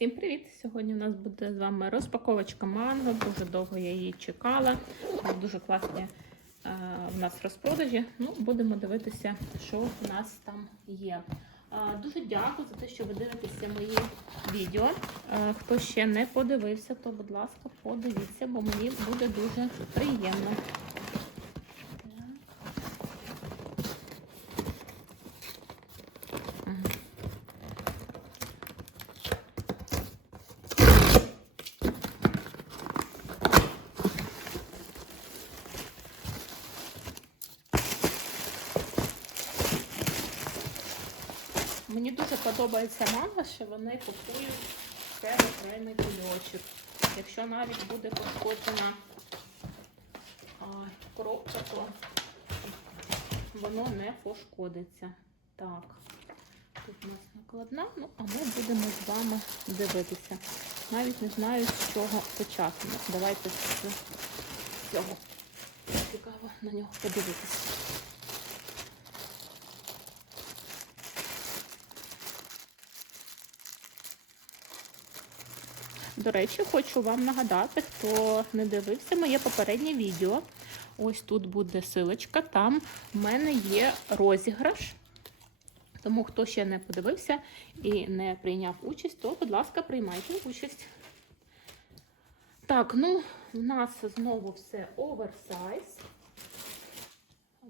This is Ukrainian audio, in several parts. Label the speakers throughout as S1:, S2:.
S1: Всім привіт! Сьогодні у нас буде з вами розпаковочка манго. Дуже довго я її чекала. Дуже класні е, в нас розпродажі. Ну, будемо дивитися, що в нас там є. Е, дуже дякую за те, що ви дивитеся мої відео. Е, хто ще не подивився, то, будь ласка, подивіться, бо мені буде дуже приємно. Мені дуже подобається манго, що вони купують це окремий кульочок. Якщо навіть буде пошкоджена коробка, то воно не пошкодиться. Так, тут у нас накладна, ну а ми будемо з вами дивитися. Навіть не знаю, з чого почати. Давайте з цього. Цікаво на нього подивитися. До речі, хочу вам нагадати, хто не дивився моє попереднє відео. Ось тут буде силочка, там в мене є розіграш. Тому, хто ще не подивився і не прийняв участь, то, будь ласка, приймайте участь. Так, ну, у нас знову все оверсайз.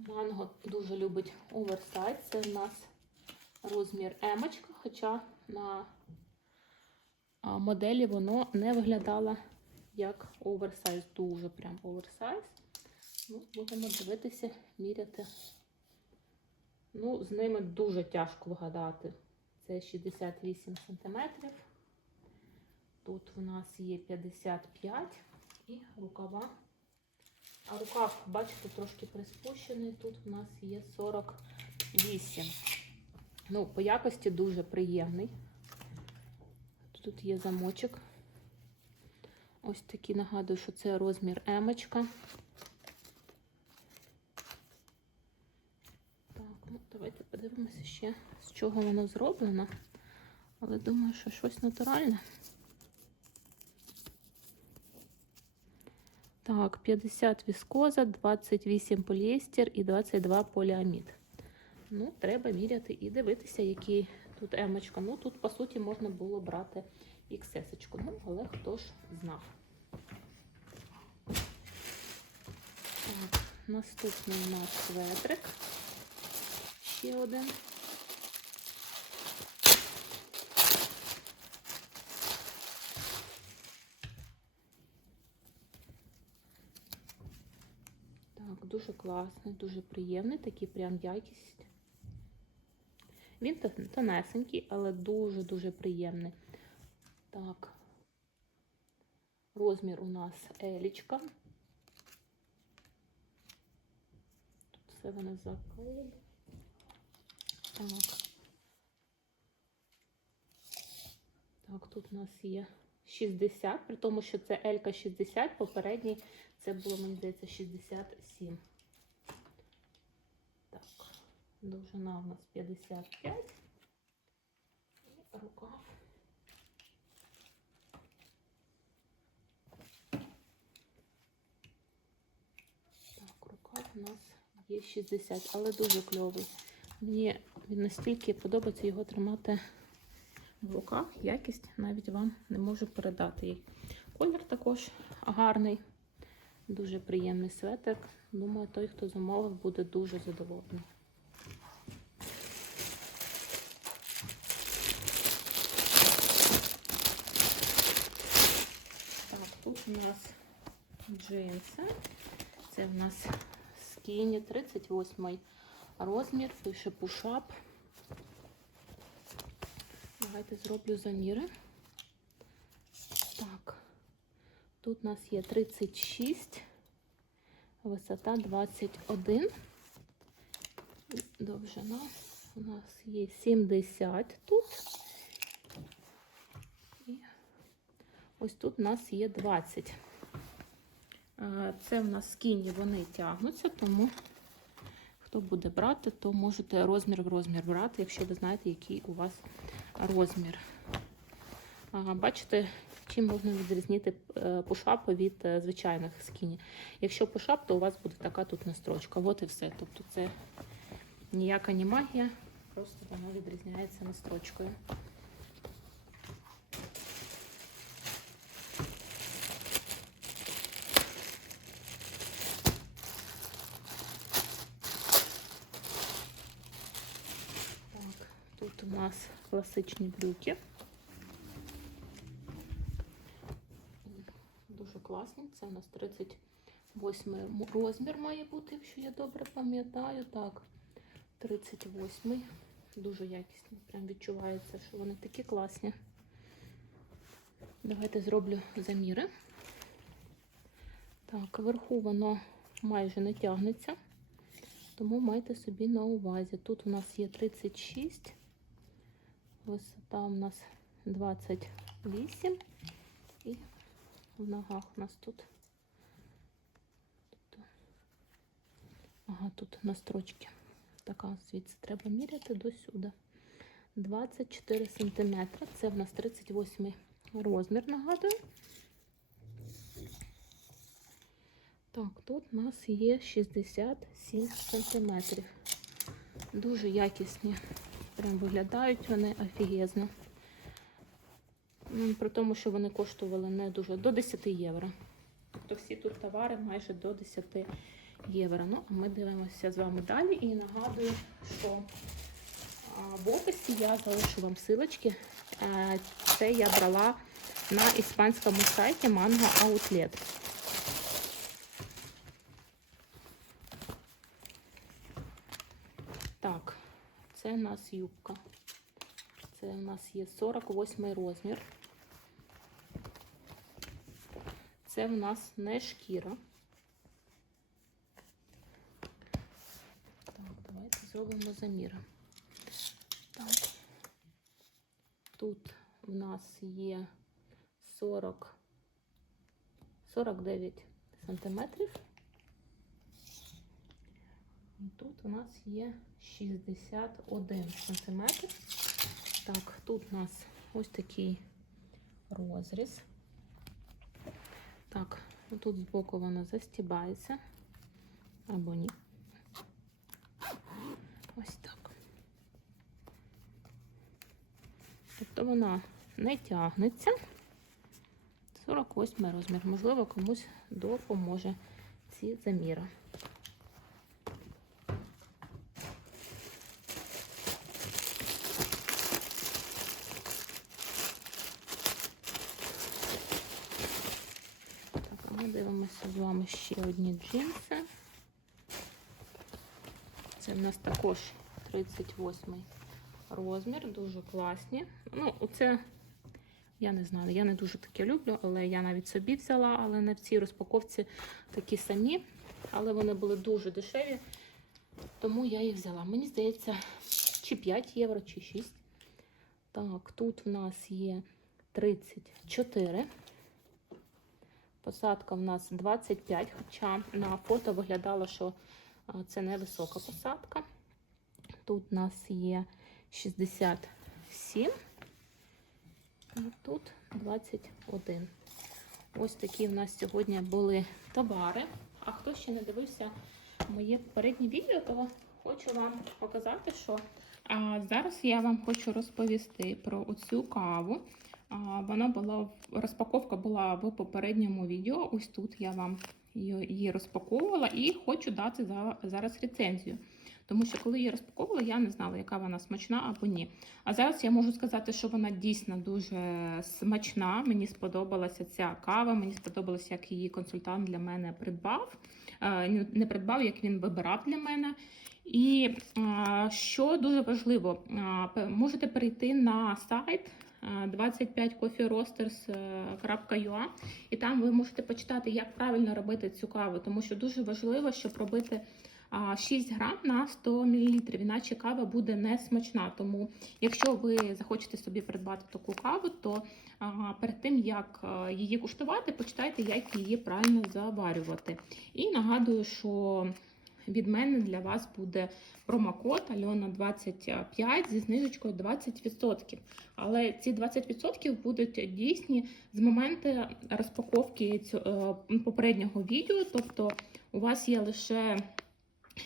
S1: Манго дуже любить оверсайз. Це у нас розмір емочка, хоча на моделі воно не виглядало як оверсайз, дуже прям оверсайз. Ну, Будемо дивитися, міряти. Ну, з ними дуже тяжко вгадати. Це 68 см. Тут у нас є 55 і рукава. А рукав, бачите, трошки приспущений. Тут у нас є 48. Ну, по якості дуже приємний. Тут є замочок. Ось такий нагадую, що це розмір емочка. Так, ну давайте подивимося ще, з чого воно зроблено. Але думаю, що щось натуральне. Так, 50 віскоза, 28 поліестер і 22 поліамід. Ну, треба міряти і дивитися, які тут емочка. Ну, тут, по суті, можна було брати XS. Ну, але хто ж знав. Так, наступний у нас светрик. Ще один. Дуже класний, дуже приємний, такий прям якість. Він тонесенький, але дуже-дуже приємний. Так, розмір у нас елічка. Тут все воно заклеєно. Так. Так, тут у нас є 60, при тому, що це Елька 60, попередній це було, мені здається, 67. Довжина у нас 55. І рукав. Так, рукав у нас є 60, але дуже кльовий. Мені він настільки подобається його тримати в руках. Якість навіть вам не можу передати. Колір також гарний, дуже приємний светик. Думаю, той, хто замовив, буде дуже задоволений. Так, тут у нас джинси. Це в нас скіні 38 розмір, пише пушап. Давайте зроблю заміри. Так, тут у нас є 36, висота 21, довжина у нас є 70 тут. І ось тут у нас є 20. Це в нас скіні, вони тягнуться, тому хто буде брати, то можете розмір в розмір брати, якщо ви знаєте, який у вас розмір. Бачите, чим можна відрізнити е, пушап від е, звичайних скіні. Якщо пушап, то у вас буде така тут настрочка. От і все. Тобто це ніяка не магія, просто воно відрізняється настрочкою. Так, тут у нас класичні брюки. Дуже класні. Це у нас 38 м- розмір має бути, якщо я добре пам'ятаю. Так, 38. Дуже якісні. Прям відчувається, що вони такі класні. Давайте зроблю заміри. Так, вверху воно майже не тягнеться, тому майте собі на увазі. Тут у нас є 36, висота у нас 28 і в ногах у нас тут. Тобто, ага, тут на строчці. Така звідси треба міряти до сюди. 24 см. Це в нас 38 розмір, нагадую. Так, тут у нас є 67 см. Дуже якісні. Прям виглядають вони офігезно. При тому, що вони коштували не дуже до 10 євро. Тобто всі тут товари майже до 10 євро. Ну, а ми дивимося з вами далі і нагадую, що в описі я залишу вам силочки. Е, Це я брала на іспанському сайті Mango Outlet. Так, це у нас юбка. Це у нас є 48 розмір. Це в нас не шкіра. Так, давайте зробимо заміри. Так. Тут в нас є 40, 49 сантиметрів. Тут у нас є 61 сантиметр. Так, тут у нас ось такий розріз. Так, тут збоку вона застібається. Або ні. Ось так. Тобто вона не тягнеться. 48 розмір. Можливо, комусь допоможе ці заміри. Ми дивимося з вами ще одні джинси. Це в нас також 38 розмір, дуже класні. Ну, оце, я не знаю, я не дуже таке люблю, але я навіть собі взяла, але на цій розпаковці такі самі, але вони були дуже дешеві, тому я їх взяла. Мені здається, чи 5 євро, чи 6. Так, тут в нас є 34. Посадка в нас 25, хоча на фото виглядало, що це невисока посадка. Тут у нас є 67 і тут 21. Ось такі в нас сьогодні були товари. А хто ще не дивився моє попереднє відео, то хочу вам показати, що а, зараз я вам хочу розповісти про оцю каву. Вона була розпаковка була в попередньому відео. Ось тут я вам її розпаковувала і хочу дати за, зараз рецензію. Тому що коли її розпаковувала, я не знала, яка вона смачна або ні. А зараз я можу сказати, що вона дійсно дуже смачна. Мені сподобалася ця кава, мені сподобалося, як її консультант для мене придбав. Е, не придбав, як він вибирав для мене. І що дуже важливо, можете перейти на сайт а, 25coffeeroasters.ua і там ви можете почитати, як правильно робити цю каву, тому що дуже важливо, щоб робити 6 грам на 100 мл, іначе кава буде не смачна. Тому, якщо ви захочете собі придбати таку каву, то перед тим як її куштувати, почитайте, як її правильно заварювати. І нагадую, що від мене для вас буде промокод Альона 25 зі знижечкою 20%. Але ці 20% будуть дійсні з моменту розпаковки цю- е, попереднього відео. Тобто у вас є лише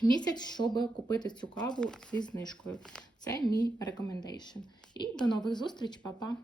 S1: місяць, щоб купити цю каву зі знижкою. Це мій рекомендейшн. І до нових зустріч, па-па!